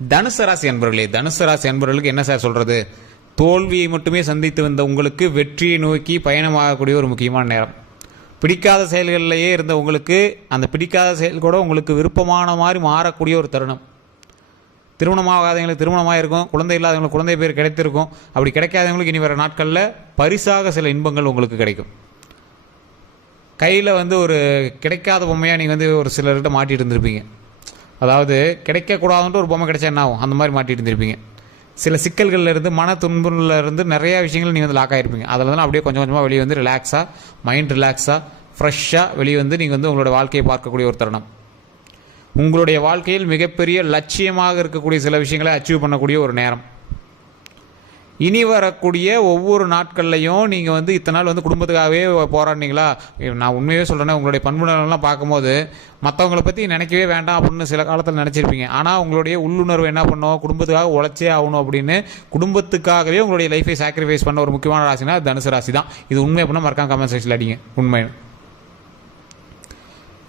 தனுசு ராசி அன்பர்களே, தனுசு ராசி அன்பர்களுக்கு என்ன சார் சொல்கிறது? தோல்வியை மட்டுமே சந்தித்து வந்த உங்களுக்கு வெற்றியை நோக்கி பயணமாகக்கூடிய ஒரு முக்கியமான நேரம். பிடிக்காத செயல்களிலேயே இருந்த உங்களுக்கு அந்த பிடிக்காத செயல் கூட உங்களுக்கு விருப்பமான மாதிரி மாறக்கூடிய ஒரு தருணம். திருமணமாகாதவங்களுக்கு திருமணமாக இருக்கும், குழந்தை இல்லாதவங்களுக்கு குழந்தை பேர் கிடைத்திருக்கும். அப்படி கிடைக்காதவங்களுக்கு இனி வர நாட்களில் பரிசாக சில இன்பங்கள் உங்களுக்கு கிடைக்கும். கையில் ஒரு கிடைக்காத பொம்மையாக நீங்கள் ஒரு சிலர்கிட்ட மாட்டிகிட்டு இருந்திருப்பீங்க. அதாவது கிடைக்கக்கூடாதுன்ட்டு ஒரு பொம்மை கிடைச்சா என்ன ஆகும், அந்த மாதிரி மாட்டிகிட்டு இருந்திருப்பீங்க. சில சிக்கல்கள்லேருந்து மன துன்புலேருந்து நிறையா விஷயங்கள் நீங்கள் லாக் ஆகிருப்பீங்க. அதில் தான் அப்படியே கொஞ்சம் கொஞ்சமாக வெளியே ரிலாக்ஸாக, மைண்ட் ரிலாக்ஸாக, ஃப்ரெஷ்ஷாக வெளியே நீங்கள் உங்களோட வாழ்க்கையை பார்க்கக்கூடிய ஒரு தருணம். உங்களுடைய வாழ்க்கையில் மிகப்பெரிய லட்சியமாக இருக்கக்கூடிய சில விஷயங்களை அச்சீவ் பண்ணக்கூடிய ஒரு நேரம். இனி வரக்கூடிய ஒவ்வொரு நாட்கள்லையும் நீங்கள் இத்தனை நாள் குடும்பத்துக்காகவே போராடினீங்களா? நான் உண்மையே சொல்கிறேன்னா, உங்களுடைய பண்புணர்லாம் பார்க்கும்போது மற்றவங்களை பற்றி நினைக்கவே வேண்டாம் அப்படின்னு சில காலத்தில் நினச்சிருப்பீங்க. ஆனால் உங்களுடைய உள்ளுணர்வு என்ன பண்ணோம், குடும்பத்துக்காக உழைச்சே ஆகணும் அப்படின்னு குடும்பத்துக்காகவே உங்களுடைய லைஃபை சாக்ரிஃபைஸ் பண்ண ஒரு முக்கியமான ராசினா தனுசு ராசி தான். இது உண்மை அப்படின்னா மறக்காம கமெண்ட் செக்ஷனில் அடிங்க. உண்மை,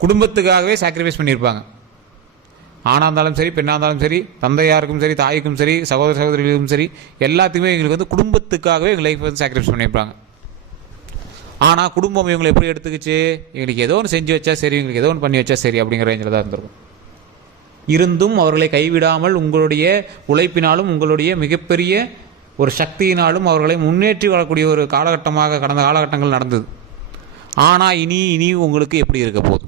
குடும்பத்துக்காகவே சாக்ரிஃபைஸ் பண்ணியிருப்பாங்க. ஆணாக இருந்தாலும் சரி, பெண்ணாக இருந்தாலும் சரி, தந்தையாருக்கும் சரி, தாய்க்கும் சரி, சகோதர சகோதரிகளுக்கும் சரி, எல்லாத்துக்குமே எங்களுக்கு குடும்பத்துக்காகவே எங்கள் லைஃப் சாக்ரிஃபைஸ் பண்ணியிருப்பாங்க. ஆனால் குடும்பம் இவங்களை எப்படி எடுத்துக்கிச்சு, எங்களுக்கு ஏதோ ஒன்று செஞ்சு வச்சா சரி, எங்களுக்கு ஏதோ ஒன்று பண்ணி வச்சா சரி அப்படிங்கிற ரேஞ்சில் தான் இருந்திருக்கும். இருந்தும் அவர்களை கைவிடாமல் உங்களுடைய உழைப்பினாலும் உங்களுடைய மிகப்பெரிய ஒரு சக்தியினாலும் அவர்களை முன்னேற்றி வரக்கூடிய ஒரு காலகட்டமாக கடந்த காலகட்டங்கள் நடந்தது. ஆனால் இனி உங்களுக்கு எப்படி இருக்க போகுது,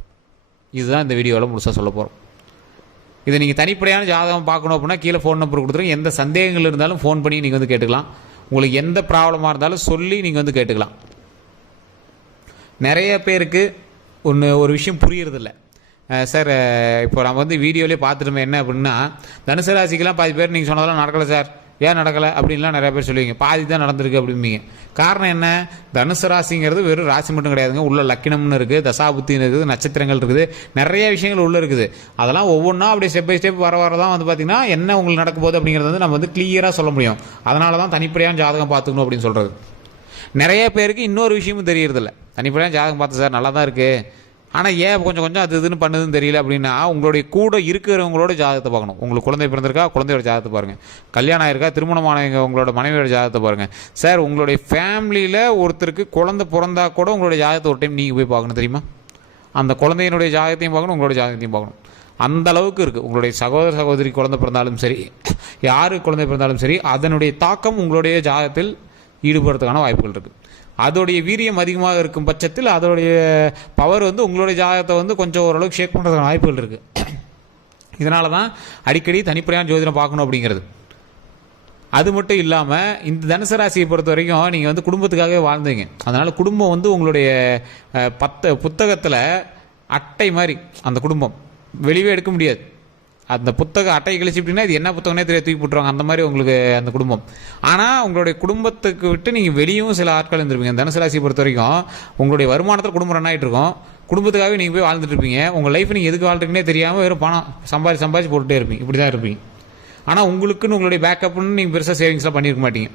இதுதான் இந்த வீடியோவில் முழுசாக சொல்ல போகிறோம். இதை நீங்கள் தனிப்படையான ஜாதகம் பார்க்கணும் அப்படின்னா கீழே ஃபோன் நம்பர் கொடுத்துருங்க. எந்த சந்தேகங்கள் இருந்தாலும் ஃபோன் பண்ணி நீங்கள் கேட்டுக்கலாம். உங்களுக்கு எந்த ப்ராப்ளமாக இருந்தாலும் சொல்லி நீங்கள் கேட்டுக்கலாம். நிறைய பேருக்கு ஒரு விஷயம் புரியறதில்ல. சார், இப்போ நம்ம வீடியோலேயே பார்த்துட்டோமே என்ன அப்படின்னா, தனுசு ராசிக்கெல்லாம் பாதி பேர் நீங்கள் சொன்னதெல்லாம் நடக்கலை சார், ஏன் நடக்கலை அப்படின்லாம் நிறையா பேர் சொல்லுவீங்க. பாதி தான் நடந்திருக்கு அப்படிம்பீங்க. காரணம் என்ன? தனுசு ராசிங்கிறது வெறும் ராசி மட்டும் கிடையாதுங்க. உள்ள லக்கினம்னு இருக்குது, தசாபுத்தின்னு இருக்குது, நட்சத்திரங்கள் இருக்குது, நிறைய விஷயங்கள் உள்ளே இருக்குது. அதெல்லாம் ஒவ்வொன்றா அப்படியே ஸ்டெப் பை ஸ்டெப் வர தான் பார்த்திங்கன்னா என்ன உங்களுக்கு நடக்க போகுது அப்படிங்கிறது நம்ம கிளியராக சொல்ல முடியும். அதனால தான் தனிப்படையான ஜாதகம் பார்த்துக்கணும் அப்படின்னு சொல்கிறது. நிறைய பேருக்கு இன்னொரு விஷயமும் தெரியறதில்ல. தனிப்படையான ஜாதகம் பார்த்து சார் நல்லா தான் இருக்குது, ஆனால் ஏன் கொஞ்சம் அது இதுன்னு பண்ணுதுன்னு தெரியல அப்படின்னா, உங்களுடைய கூட இருக்கிறவங்களோட ஜாதகத்தை பார்க்கணும். உங்களுக்கு குழந்தை பிறந்திருக்கா, குழந்தையோட ஜாதகத்தை பாருங்கள். கல்யாணம் ஆயிருக்கா, திருமணமானவங்க உங்களோட மனைவியோட ஜாதகத்தை பாருங்கள். சார், உங்களுடைய ஃபேமிலியில் ஒருத்தருக்கு குழந்தை பிறந்தா கூட உங்களுடைய ஜாதகத்தை ஒரு டைம் நீங்கள் போய் பார்க்கணும், தெரியுமா? அந்த குழந்தையினுடைய ஜாதகத்தையும் பார்க்கணும், உங்களுடைய ஜாதகத்தையும் பார்க்கணும். அந்த அளவுக்கு இருக்குது. உங்களுடைய சகோதர சகோதரி குழந்தை பிறந்தாலும் சரி, யாருக்கு குழந்தை பிறந்தாலும் சரி, அதனுடைய தாக்கம் உங்களுடைய ஜாதகத்தில் ஈடுபடுறதுக்கான வாய்ப்புகள் இருக்குது. அதோடைய வீரியம் அதிகமாக இருக்கும் பட்சத்தில் அதோடைய பவர் உங்களுடைய ஜாதகத்தை கொஞ்சம் ஓரளவுக்கு ஷேக் பண்ணுறதுக்கான வாய்ப்புகள் இருக்குது. இதனால தான் அடிக்கடி தனிப்படையான ஜோதிடம் பார்க்கணும் அப்படிங்கிறது. அது மட்டும் இல்லாமல் இந்த தனுசு ராசியை பொறுத்த வரைக்கும் நீங்கள் குடும்பத்துக்காகவே வாழ்ந்தீங்க. அதனால் குடும்பம் உங்களுடைய புத்தகத்தில் அட்டை மாதிரி. அந்த குடும்பம் வெளியே எடுக்க முடியாது. அந்த புத்தக அட்டை கழிச்சு அப்படின்னா இது என்ன புத்தகம்னே தெரிய தூக்கி போட்டுருவாங்க. அந்த மாதிரி உங்களுக்கு அந்த குடும்பம். ஆனால் உங்களுடைய குடும்பத்துக்கு விட்டு நீங்கள் வெளியும் சில ஆட்கள் இருந்திருப்பீங்க. தனுசு ராசியை பொறுத்த வரைக்கும் உங்களுடைய வருமானத்தில் குடும்பம் ரன் ஆகிட்டு இருக்கும். குடும்பத்துக்காகவே நீங்கள் போய் வாழ்ந்துட்டு இருப்பீங்க. உங்கள் லைஃப் நீங்கள் எதுக்கு வாழ்றீங்கன்னே தெரியாமல் வெறும் பணம் சம்பாதிச்சு போட்டுகிட்டே இருப்பீங்க. இப்படி தான் இருப்பீங்க. ஆனால் உங்களுக்குன்னு உங்களுடைய பேக்கப்னு நீங்கள் பெருசாக சேவிங்ஸ்லாம் பண்ணியிருக்க மாட்டீங்க.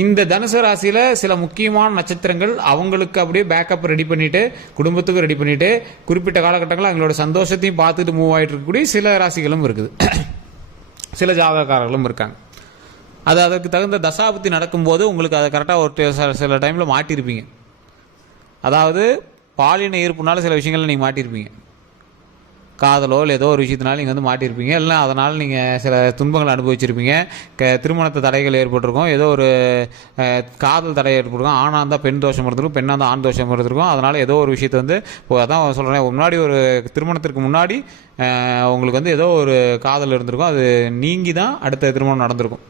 இந்த தனுசு ராசியில் சில முக்கியமான நட்சத்திரங்கள் அவங்களுக்கு அப்படியே பேக்கப் ரெடி பண்ணிவிட்டு, குடும்பத்துக்கும் ரெடி பண்ணிவிட்டு, குறிப்பிட்ட காலகட்டங்களில் அவங்களோட சந்தோஷத்தையும் பார்த்துட்டு மூவ் ஆகிட்டு இருக்கக்கூடிய சில ராசிகளும் இருக்குது. சில ஜாதகக்காரர்களும் இருக்காங்க. அது அதற்கு தகுந்த தசாபுத்தி நடக்கும்போது உங்களுக்கு அதை கரெக்டாக ஒரு சில டைமில் மாட்டியிருப்பீங்க. அதாவது பாலின ஈர்ப்புனால சில விஷயங்கள் நீங்கள் மாட்டியிருப்பீங்க. காதலோ இல்லை ஏதோ ஒரு விஷயத்தினால நீங்கள் மாட்டியிருப்பீங்க. இல்லை அதனால் நீங்கள் சில துன்பங்களை அனுபவிச்சிருப்பீங்க. திருமணத்தை தடைகள் ஏற்பட்டிருக்கும், ஏதோ ஒரு காதல் தடை ஏற்பட்டிருக்கும். ஆணாக இருந்தால் பெண் தோஷம் இருந்திருக்கும், பெண்ணாக இருந்தால் ஆண் தோஷம் இருந்திருக்கும். அதனால் ஏதோ ஒரு விஷயத்தை அதான் சொல்கிறேன், முன்னாடி ஒரு திருமணத்திற்கு முன்னாடி உங்களுக்கு ஏதோ ஒரு காதல் இருந்திருக்கும். அது நீங்கி தான் அடுத்த திருமணம் நடந்திருக்கும்.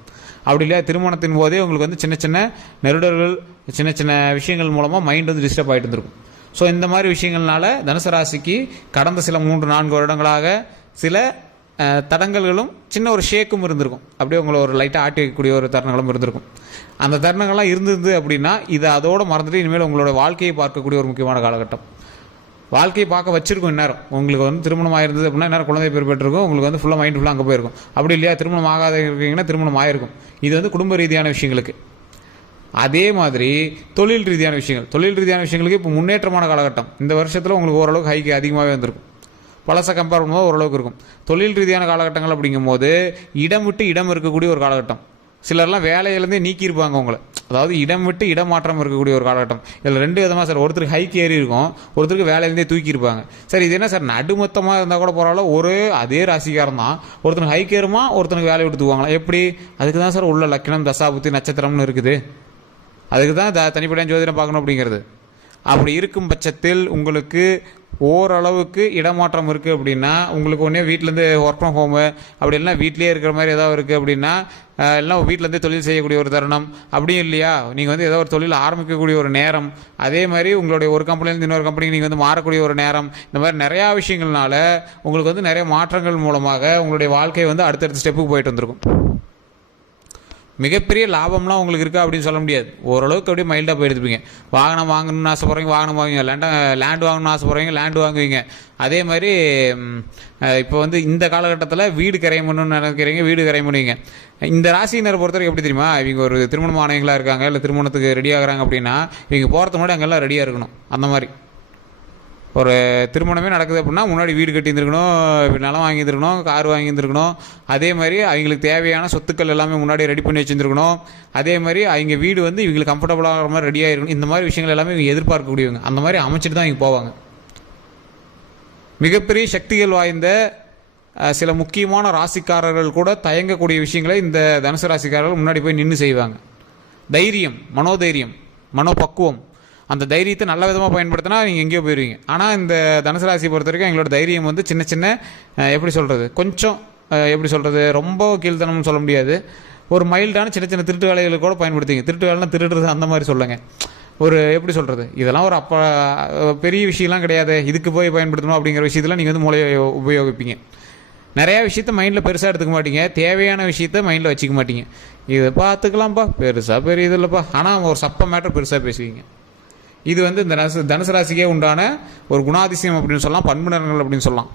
அப்படி இல்லையா, திருமணத்தின் போதே உங்களுக்கு சின்ன சின்ன நெருடர்கள், சின்ன சின்ன விஷயங்கள் மூலமாக மைண்ட் டிஸ்டர்ப் ஆகிட்டு இருந்திருக்கும். ஸோ இந்த மாதிரி விஷயங்கள்னால தனுசு ராசிக்கு கடந்த சில 3-4 வருடங்களாக சில தடங்கல்களும் சின்ன ஒரு ஷேக்கும் இருந்திருக்கும். அப்படியே உங்களை ஒரு லைட்டாக ஆட்டி வைக்கக்கூடிய ஒரு தருணங்களும் இருந்திருக்கும். அந்த தருணங்கள்லாம் இருந்தது அப்படின்னா இதை அதோடு மறந்துட்டு இனிமேல் உங்களோட வாழ்க்கையை பார்க்கக்கூடிய ஒரு முக்கியமான காலகட்டம். வாழ்க்கையை பார்க்க வச்சிருக்கும். இந்நேரம் உங்களுக்கு திருமணம் ஆயிருந்தது அப்படின்னா நேரம் குழந்தை பேர் பெற்றிருக்கும். உங்களுக்கு ஃபுல்லாக மைண்ட் ஃபுல்லாக அங்கே போயிருக்கும். அப்படி இல்லையா, திருமணம் ஆகாத இருக்கீங்கன்னா திருமணம் ஆயிருக்கும். இது குடும்ப ரீதியான விஷயங்களுக்கு. அதே மாதிரி தொழில் ரீதியான விஷயங்களுக்கு இப்போ முன்னேற்றமான காலகட்டம். இந்த வருஷத்தில் உங்களுக்கு ஓரளவுக்கு ஹைக்கு அதிகமாகவே வந்திருக்கும். பழசை கம்பேர் பண்ணும்போது ஓரளவுக்கு இருக்கும். தொழில் ரீதியான காலகட்டங்கள் அப்படிங்கும்போது இடம் விட்டு இடம் இருக்கக்கூடிய ஒரு காலகட்டம். சிலர்லாம் வேலையிலேருந்தே நீக்கியிருப்பாங்க உங்களை, அதாவது இடம் விட்டு இடம் மாற்றம் இருக்கக்கூடிய ஒரு காலகட்டம். இதில் 2 விதமாக சார், ஒருத்தருக்கு ஹைக் ஏறி இருக்கும், ஒருத்தருக்கு வேலையிலேருந்தே தூக்கியிருப்பாங்க. சார் இது என்ன சார், நடுமொத்தமாக இருந்தால் கூட பரவாயில்ல, அதே ராசிக்காரன் தான், ஒருத்தனுக்கு ஹைக் ஏறுமா, ஒருத்தனுக்கு வேலையை விட்டு தூவாங்களா, எப்படி? அதுக்கு தான் சார் உள்ள லக்கணம் தசாபுத்தி நட்சத்திரம்னு இருக்குது. அதுக்கு தான் தனிப்படையான ஜோதிடம் பார்க்கணும் அப்படிங்கிறது. அப்படி இருக்கும் பட்சத்தில் உங்களுக்கு ஓரளவுக்கு இடமாற்றம் இருக்குது அப்படின்னா, உங்களுக்கு ஒன்றே வீட்டிலேருந்து ஒர்க் ஃப்ரம் ஹோமு அப்படி இல்லைனா வீட்லேயே இருக்கிற மாதிரி ஏதாவது இருக்குது அப்படின்னா, எல்லாம் வீட்டிலேருந்தே தொழில் செய்யக்கூடிய ஒரு தருணம், அப்படியும் இல்லையா நீங்கள் ஏதோ ஒரு தொழில் ஆரம்பிக்கக்கூடிய ஒரு நேரம், அதே மாதிரி உங்களுடைய ஒரு கம்பெனிலேருந்து இன்னொரு கம்பெனிக்கு நீங்கள் மாறக்கூடிய ஒரு நேரம், இந்த மாதிரி நிறையா விஷயங்கள்னால உங்களுக்கு நிறைய மாற்றங்கள் மூலமாக உங்களுடைய வாழ்க்கை அடுத்தடுத்த ஸ்டெப்புக்கு போயிட்டு வந்திருக்கும். மிகப்பெரிய லாபம்லாம் உங்களுக்கு இருக்கா அப்படின்னு சொல்ல முடியாது. ஓரளவுக்கு அப்படியே மைல்டாக போயிருப்பீங்க. வாகனம் வாங்கணும்னு ஆசைப்படுறீங்க, வாகனம் வாங்குவீங்க. லேண்டு வாங்கணும்னு ஆசைப்படுறீங்க, லேண்டு வாங்குவீங்க. அதே மாதிரி இப்போ இந்த காலகட்டத்தில் வீடு கரையம் பண்ணணும்னு நினைக்கிறீங்க, வீடு கரையம் பண்ணுவீங்க. இந்த ராசியினரை பொறுத்தவரைக்கும் எப்படி தெரியுமா, இவங்க ஒரு திருமணம் ஆணையங்களாக இருக்காங்க, இல்லை திருமணத்துக்கு ரெடி ஆகிறாங்க அப்படின்னா, இவங்க போகிறதுக்கு முன்னாடி அங்கெல்லாம் ரெடியாக இருக்கணும். அந்த மாதிரி ஒரு திருமணமே நடக்குது அப்படின்னா முன்னாடி வீடு கட்டியிருந்துருக்கணும், நிலம் வாங்கியிருந்துருக்கணும், கார் வாங்கியிருந்துருக்கணும். அதே மாதிரி அவங்களுக்கு தேவையான சொத்துக்கள் எல்லாமே முன்னாடி ரெடி பண்ணி வச்சுருந்துருக்கணும். அதே மாதிரி அவங்க வீடு இவங்களுக்கு கம்ஃபர்டபுளாகிற மாதிரி ரெடியாக இருக்கணும். இந்த மாதிரி விஷயங்கள் எல்லாமே இவங்க எதிர்பார்க்கக்கூடியவங்க. அந்த மாதிரி அமைச்சிட்டு தான் இவங்க போவாங்க. மிகப்பெரிய சக்திகள் வாய்ந்த சில முக்கியமான ராசிக்காரர்கள் கூட தயங்கக்கூடிய விஷயங்களை இந்த தனுசு ராசிக்காரர்கள் முன்னாடி போய் நின்று செய்வாங்க. தைரியம், மனோதைரியம், மனோபக்குவம், அந்த தைரியத்தை நல்ல விதமாக பயன்படுத்தினா நீங்கள் எங்கேயோ போயிடுவீங்க. ஆனால் இந்த தனுசு ராசியை பொறுத்த வரைக்கும் எங்களோட தைரியம் சின்ன சின்ன எப்படி சொல்கிறது, கொஞ்சம் எப்படி சொல்கிறது, ரொம்ப கீழ்த்தனம்னு சொல்ல முடியாது, ஒரு மைல்டான சின்ன சின்ன திருட்டு வேலைகளுக்கு கூட பயன்படுத்திங்க. திருட்டு வேலைனா திருடுறது அந்த மாதிரி சொல்லுங்க. ஒரு எப்படி சொல்கிறது, இதெல்லாம் ஒரு பெரிய விஷயம்லாம் கிடையாது, இதுக்கு போய் பயன்படுத்தணும் அப்படிங்கிற விஷயத்தில் நீங்கள் மூளையை உபயோகிப்பீங்க. நிறையா விஷயத்த மைண்டில் பெருசாக எடுத்துக்க மாட்டீங்க, தேவையான விஷயத்த மைண்டில் வச்சுக்க மாட்டீங்க. இதை பார்த்துக்கலாம்ப்பா, பெருசாக பெரிய இது இல்லைப்பா, ஆனால் ஒரு சப்ப மேட்டர் பெருசாக பேசுவீங்க. இது இந்த தனுசு ராசிக்கே உண்டான ஒரு குணாதிசயம் அப்படின்னு சொல்லலாம், பண்புணர்கள் அப்படின்னு சொல்லலாம்.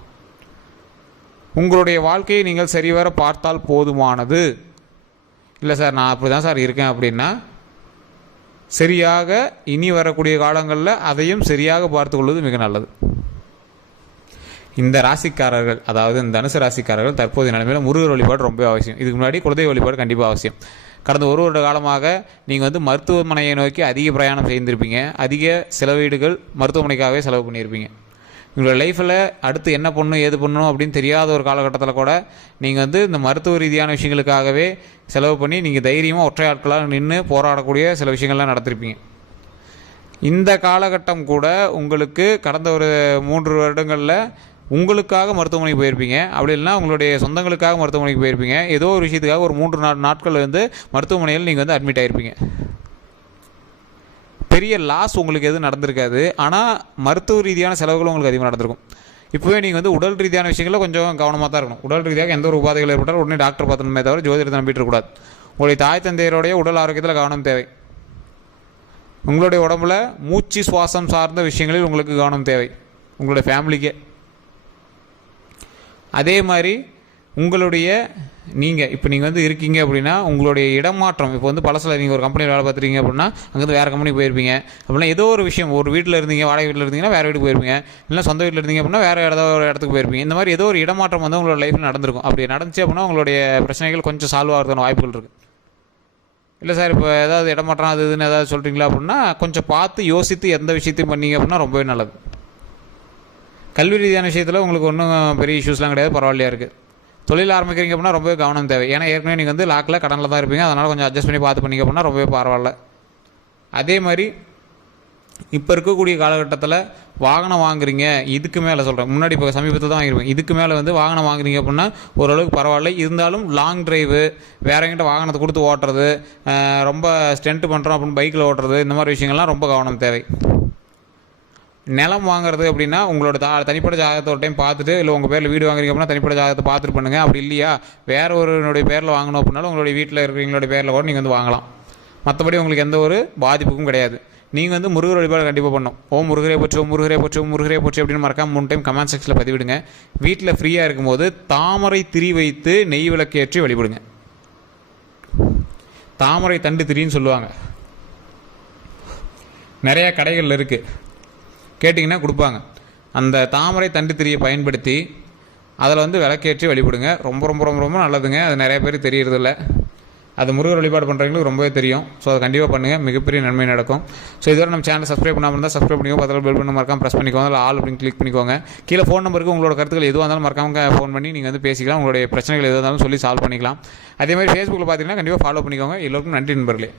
உங்களுடைய வாழ்க்கையை நீங்கள் சரிவர பார்த்தால் போதுமானது. இல்லை சார் நான் அப்படி தான் சார் இருக்கேன் அப்படின்னா, சரியாக இனி வரக்கூடிய காலங்களில் அதையும் சரியாக பார்த்து கொள்வது மிக நல்லது. இந்த ராசிக்காரர்கள், அதாவது இந்த தனுசு ராசிக்காரர்கள் தற்போதைய நிலைமையில் முருகர் வழிபாடு ரொம்ப அவசியம். இதுக்கு முன்னாடி குலதெய்வ வழிபாடு கண்டிப்பாக அவசியம். கடந்த ஒரு வருட காலமாக நீங்கள் மருத்துவமனையை நோக்கி அதிக பிரயாணம் செய்திருப்பீங்க, அதிக செலவீடுகள் மருத்துவமனைக்காகவே செலவு பண்ணியிருப்பீங்க. உங்களோட லைஃப்பில் அடுத்து என்ன பண்ணணும் ஏது பண்ணணும் அப்படின்னு தெரியாத ஒரு காலகட்டத்தில் கூட நீங்கள் இந்த மருத்துவ ரீதியான விஷயங்களுக்காகவே செலவு பண்ணி நீங்கள் தைரியமாக ஒற்றை ஆட்களாக நின்று போராடக்கூடிய சில விஷயங்கள்லாம் நடத்திருப்பீங்க. இந்த காலகட்டம் கூட உங்களுக்கு கடந்த ஒரு 3 வருடங்களில் உங்களுக்காக மருத்துவமனைக்கு போயிருப்பீங்க, அப்படி இல்லைனா உங்களுடைய சொந்தங்களுக்காக மருத்துவமனைக்கு போயிருப்பீங்க. ஏதோ ஒரு விஷயத்துக்காக ஒரு 3 நாட்கள் மருத்துவமனையில் நீங்கள் அட்மிட் ஆகிருப்பீங்க. பெரிய லாஸ் உங்களுக்கு எதுவும் நடந்திருக்காது, ஆனால் மருத்துவ ரீதியான செலவுகளும் உங்களுக்கு அதிகமாக நடந்திருக்கும். இப்போவே நீங்கள் உடல் ரீதியான விஷயங்களில் கொஞ்சம் கவனமாக தான் இருக்கணும். உடல் ரீதியாக எந்த ஒரு உபாதைகள் ஏற்பட்டாலும் உடனே டாக்டர் பார்த்தணுமே தவிர ஜோதிடத்தை நம்பிட்டு இருக்கக்கூடாது. உங்களுடைய தாய் தந்தையருடைய உடல் ஆரோக்கியத்தில் கவனம் தேவை. உங்களுடைய உடம்புல மூச்சு சுவாசம் சார்ந்த விஷயங்களில் உங்களுக்கு கவனம் தேவை, உங்களுடைய ஃபேமிலிக்கே. அதே மாதிரி உங்களுடைய நீங்கள் இப்போ நீங்கள் இருக்கீங்க அப்படின்னா உங்களுடைய இடமாற்றம், இப்போ பழசில் நீங்கள் ஒரு கம்பெனியில் வேலை பார்த்துருக்கீங்க அப்படின்னா அங்கேருந்து வேறு கம்பெனிக்கு போயிருப்பீங்க. அப்படின்னா ஏதோ ஒரு விஷயம், ஒரு வீட்டில் இருந்தீங்க, வாடகை வீட்டில் இருந்தீங்கன்னா வேறு வீட்டுக்கு போயிருப்பீங்க, இல்லை சொந்த வீட்டில் இருந்தீங்க அப்படின்னா வேறு ஏதாவது ஒரு இடத்துக்கு போயிருப்பீங்க. இந்த மாதிரி ஏதோ ஒரு இடமாற்றம் உங்களோட லைஃப்பில் நடந்திருக்கும். அப்படி நடந்துச்சு அப்படின்னா உங்களுடைய பிரச்சனைகள் கொஞ்சம் சால்வ் ஆகிறதுக்கான வாய்ப்புகள் இருக்குது. இல்லை சார் இப்போ ஏதாவது இடமாற்றம் அது இதுன்னு ஏதாவது சொல்கிறீங்களா அப்படின்னா கொஞ்சம் பார்த்து யோசித்து எந்த விஷயத்தையும் பண்ணீங்க அப்படின்னா ரொம்பவே நல்லது. கல்வி ரீதியான விஷயத்தில் உங்களுக்கு ஒன்றும் பெரிய இஷ்யூஸ்லாம் கிடையாது, பரவாயில்லையா இருக்குது. தொழில் ஆரம்பிக்கிறீங்க அப்படின்னா ரொம்பவே கவனம் தேவை. ஏன்னா ஏற்கனவே நீங்கள் லாக்கில் கடனில் தான் இருப்பீங்க, அதனால் கொஞ்சம் அட்ஜஸ்ட் பண்ணி பார்த்து பண்ணிங்க அப்படின்னா ரொம்பவே பரவாயில்ல. அதே மாதிரி இப்போ இருக்கக்கூடிய காலகட்டத்தில் வாகனம் வாங்குறீங்க, இதுக்கு மேலே சொல்கிறேன், முன்னாடி இப்போ சமீபத்தில் தான் வாங்கிருப்பீங்க, இதுக்கு மேலே வாகனம் வாங்குறீங்க அப்படின்னா ஓரளவுக்கு பரவாயில்ல. இருந்தாலும் லாங் டிரைவு, வேற எங்கிட்ட வாகனத்தை கொடுத்து ஓட்டுறது, ரொம்ப ஸ்டென்ட் பண்ணுறோம் அப்படின்னு பைக்கில் ஓட்டுறது, இந்த மாதிரி விஷயங்கள்லாம் ரொம்ப கவனம் தேவை. நிலம் வாங்குறது அப்படின்னா உங்களோட தனிப்பட்ட ஜாதகத்தை ஒரு டைம் பார்த்துட்டு, இல்லை உங்கள் பேரில் வீடு வாங்குறீங்க அப்படின்னா தனிப்பட்ட ஜாதகத்தை பார்த்துட்டு பண்ணுங்கள். அப்படி இல்லையா வேற ஒருனுடைய பேரில் வாங்கணும் அப்படின்னாலும் உங்களுடைய வீட்டில் இருக்கிறவங்களுடைய பேரில் கூட நீங்கள் வாங்கலாம். மற்றபடி உங்களுக்கு எந்த ஒரு பாதிப்புக்கும் கிடையாது. நீங்கள் முருகர் வழிபாடு கண்டிப்பாக பண்ணணும். ஓம் முருகரே போச்சு, ஓம் முருகரே போச்சு, ஓம் முருகரே போச்சு அப்படின்னு மறக்காம 3 டைம் கமெண்ட் செக்ஷனில் பதிவிடுங்க. வீட்டில் ஃப்ரீயாக இருக்கும்போது தாமரை திரி வைத்து நெய் விளக்கேற்றி வழிபடுங்க. தாமரை தண்டு திரின்னு சொல்லுவாங்க, நிறையா கடைகளில் இருக்குது, கேட்டிங்கன்னா கொடுப்பாங்க. அந்த தாமரை தண்டு திரியை பயன்படுத்தி அதில் வந்து விளக்கேற்றி வழிபடுங்க. ரொம்ப ரொம்ப ரொம்ப ரொம்ப நல்லதுங்க. அது நிறைய பேர் தெரியறதில்ல. அது முருகர் வழிபாடு பண்ணுறவங்களுக்கு ரொம்பவே தெரியும். ஸோ அதை கண்டிப்பாக பண்ணுங்கள், மிகப்பெரிய நன்மை நடக்கும். ஸோ இதுவரை நம்ம சேனல் சப்ஸ்கிரைப் பண்ணாமல் இருந்தால் சப்ஸ்கிரைப் பண்ணிக்கோங்க. பக்கத்தில் பெல் பண்ண மறக்காம ப்ரெஸ் பண்ணிக்கோங்க. அதில் ஆல் அப்படின்னு கிளிக் பண்ணிக்கோங்க. கீழே ஃபோன் நம்பருக்கு உங்களோட கருத்துக்கள் எதுவாக இருந்தாலும் மறக்காம ஃபோன் பண்ணி நீங்கள் வந்து பேசிக்கலாம். உங்களுடைய பிரச்சனைகள் எதுவாக இருந்தாலும் சொல்லி சால்வ் பண்ணிக்கலாம். அதே மாதிரி ஃபேஸ்புக்கில் பார்த்தீங்கன்னா கண்டிப்பாக ஃபாலோ பண்ணிக்கோங்க. எல்லோருக்கும் நன்றி நண்பர்களே.